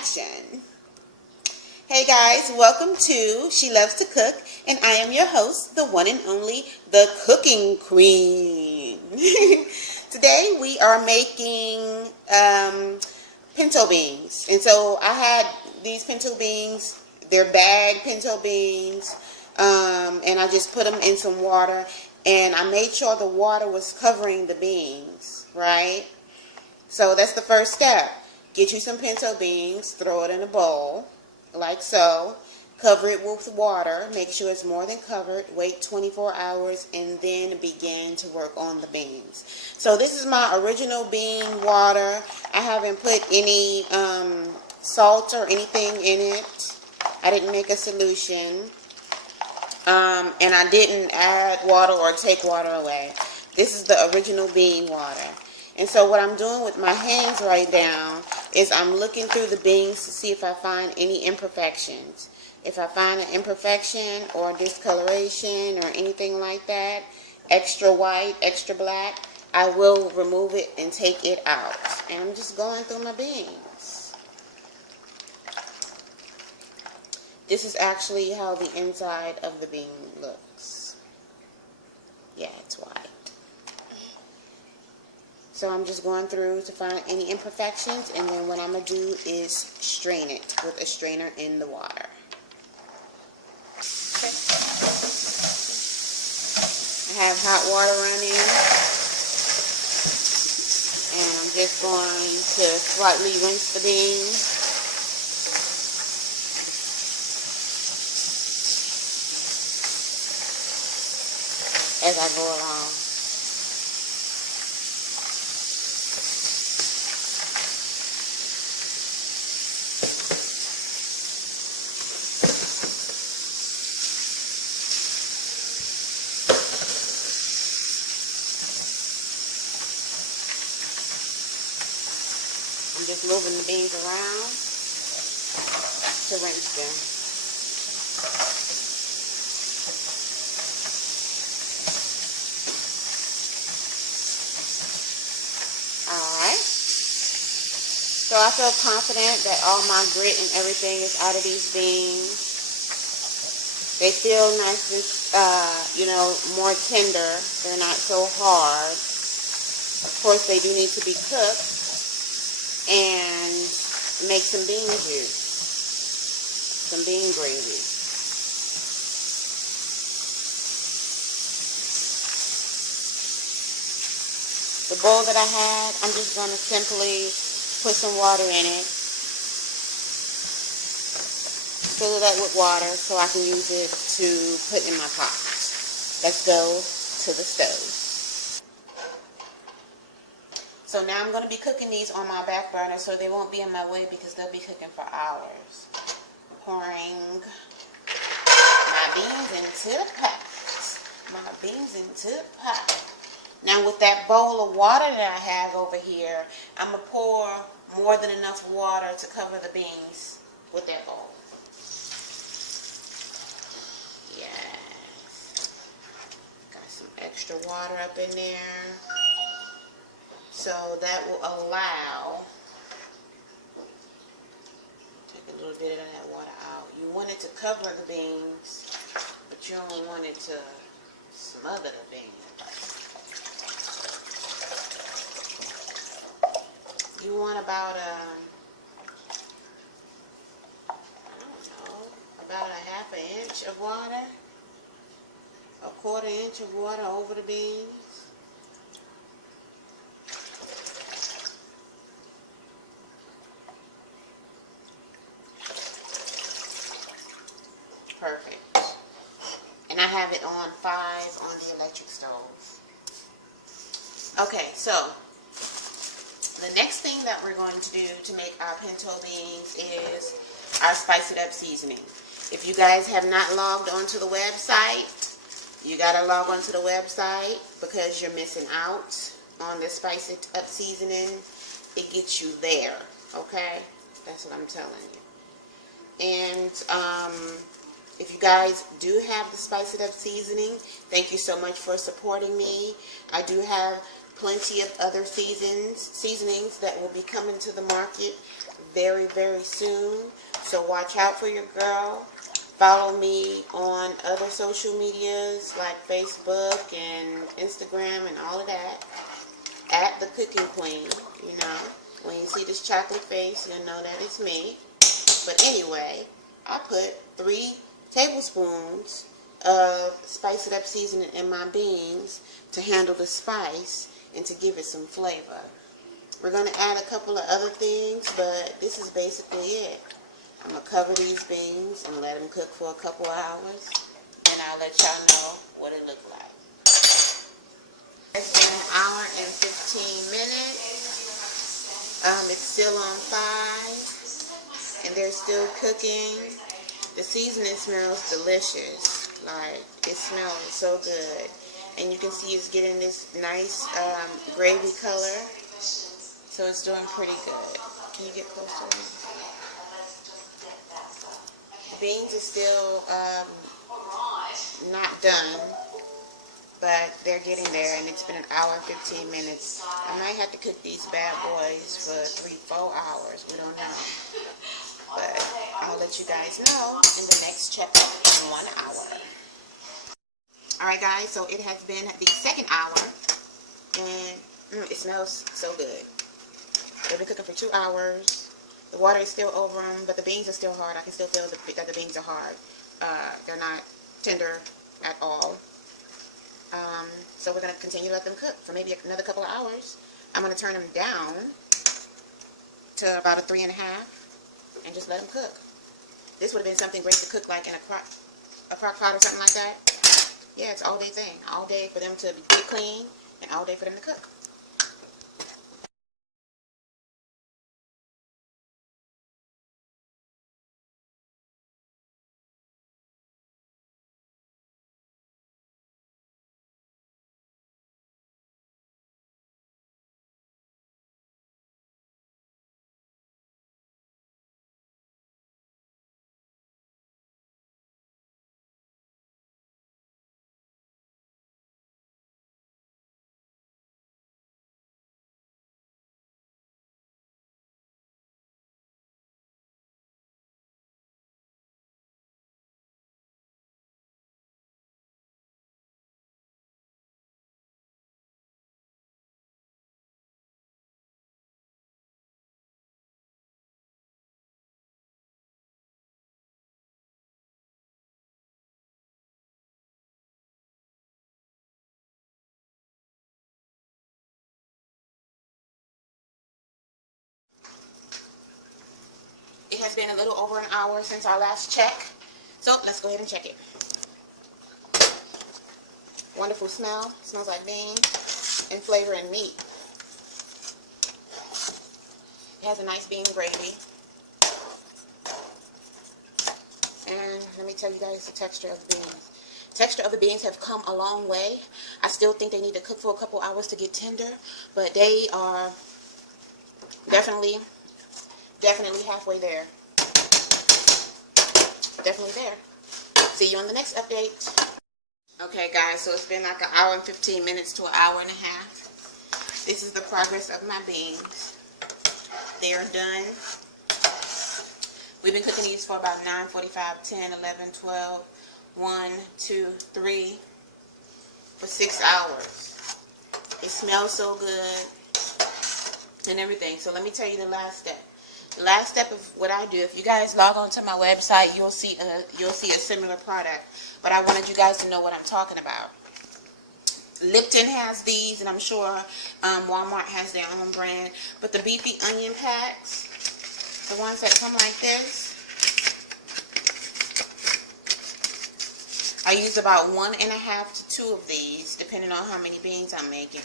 action. Hey guys, welcome to She Loves to Cook, and I am your host, the one and only, the Cooking Queen. Today we are making pinto beans, and so I had these pinto beans. They're bagged pinto beans, and I just put them in some water, and I made sure the water was covering the beans, right? So that's the first step. Get you some pinto beans, throw it in a bowl, like so. Cover it with water. Make sure it's more than covered. Wait 24 hours and then begin to work on the beans. So this is my original bean water. I haven't put any salt or anything in it. I didn't make a solution. And I didn't add water or take water away. This is the original bean water. And so what I'm doing with my hands right now is I'm looking through the beans to see if I find any imperfections. If I find an imperfection or discoloration or anything like that, extra white, extra black, I will remove it and take it out. And I'm just going through my beans. This is actually how the inside of the bean looks. Yeah, it's white. So I'm just going through to find any imperfections, and then what I'm going to do is strain it with a strainer in the water. Okay. I have hot water running, and I'm just going to slightly rinse the beans. As I go along. I'm just moving the beans around to rinse them. Alright. So I feel confident that all my grit and everything is out of these beans. They feel nice and, more tender. They're not so hard. Of course, they do need to be cooked. And make some bean juice, some bean gravy. The bowl that I had, I'm just going to simply put some water in it, fill it up with water so I can use it to put in my pot. Let's go to the stove. So now I'm going to be cooking these on my back burner so they won't be in my way because they'll be cooking for hours. Pouring my beans into the pot. Now with that bowl of water that I have over here, I'm going to pour more than enough water to cover the beans with that bowl. Yes. Got some extra water up in there. So that will allow, take a little bit of that water out. You want it to cover the beans, but you don't want it to smother the beans. You want about about a half an inch of water, a quarter inch of water over the beans. Perfect. And I have it on 5 on the electric stove. Okay, so the next thing that we're going to do to make our pinto beans is our Spice It Up seasoning. If you guys have not logged onto the website, you gotta log onto the website because you're missing out on the Spice It Up seasoning. It gets you there, okay? That's what I'm telling you. And if you guys do have the Spice It Up seasoning, thank you so much for supporting me. I do have plenty of other seasonings that will be coming to the market very, very soon. So watch out for your girl. Follow me on other social medias like Facebook and Instagram and all of that. At the Cooking Queen, you know. When you see this chocolate face, you'll know that it's me. But anyway, I put 3 tablespoons of Spice It Up seasoning in my beans to handle the spice and to give it some flavor. We're going to add a couple of other things, but this is basically it. I'm going to cover these beans and let them cook for a couple of hours, and I'll let y'all know what it looks like. It's been 1 hour and 15 minutes. It's still on 5, and they're still cooking. The seasoning smells delicious. Like, it smells so good. And you can see it's getting this nice gravy color. So it's doing pretty good. Can you get close to it? The beans are still not done, but they're getting there, and it's been 1 hour and 15 minutes. I might have to cook these bad boys for 3-4 hours. We don't know. But I'll let you guys know in the next check-in in 1 hour. Alright guys, so it has been the 2nd hour, and it smells so good. They've been cooking for 2 hours. The water is still over them, but the beans are still hard. I can still feel that the beans are hard. They're not tender at all. So we're going to continue to let them cook for maybe another couple of hours. I'm going to turn them down to about a 3.5 and just let them cook. This would have been something great to cook like in a crock pot or something like that. Yeah, it's all day thing. All day for them to get clean and all day for them to cook. It has been a little over an hour since our last check, so let's go ahead and check it. Wonderful smell. Smells like beans and flavor and meat. It has a nice bean gravy. And let me tell you guys the texture of the beans. Texture of the beans have come a long way. I still think they need to cook for a couple hours to get tender, but they are definitely halfway there. Definitely there. See you on the next update. Okay guys, so it's been like 1 hour and 15 minutes to 1.5 hours. This is the progress of my beans. They are done. We've been cooking these for about 9:45, 10, 11, 12, 1, 2, 3, for 6 hours. It smells so good and everything. So let me tell you the last step. The last step of what I do, if you guys log on to my website, you'll see a similar product. But I wanted you guys to know what I'm talking about. Lipton has these, and I'm sure Walmart has their own brand. But the beefy onion packs, the ones that come like this, I use about 1.5 to 2 of these, depending on how many beans I'm making.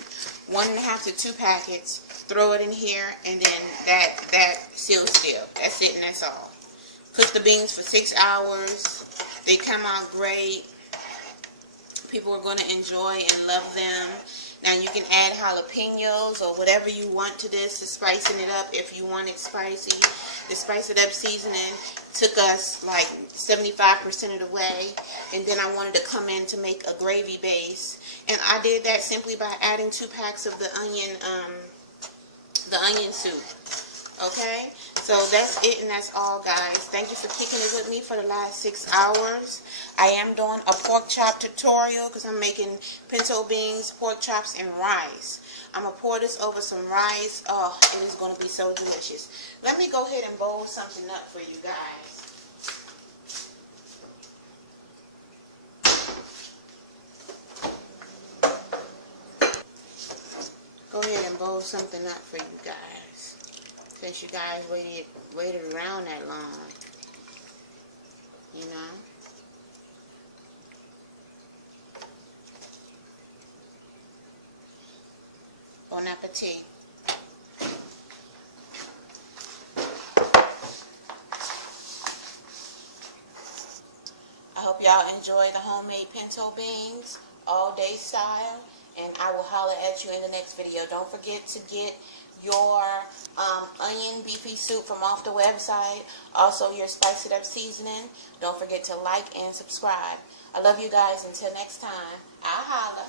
1.5 to 2 packets. Throw it in here, and then that seals still. That's it, and that's all. Cook the beans for 6 hours. They come out great. People are going to enjoy and love them. Now you can add jalapenos or whatever you want to this to spicing it up if you want it spicy. The Spice It Up seasoning took us like 75% of the way, and then I wanted to come in to make a gravy base, and I did that simply by adding 2 packs of the onion soup. Okay, So that's it, and that's all, guys. Thank you for kicking it with me for the last 6 hours. I am doing a pork chop tutorial because I'm making pinto beans, pork chops, and rice. I'm going to pour this over some rice. Oh, it is going to be so delicious. Let me go ahead and bowl something up for you guys. Go ahead and bowl something up for you guys. Since you guys waited around that long. You know. Bon appetit. I hope y'all enjoy the homemade pinto beans, all day style, and I will holler at you in the next video. Don't forget to get your onion beefy soup from off the website, also your spice it up seasoning. Don't forget to like and subscribe. I love you guys. Until next time, I'll holler.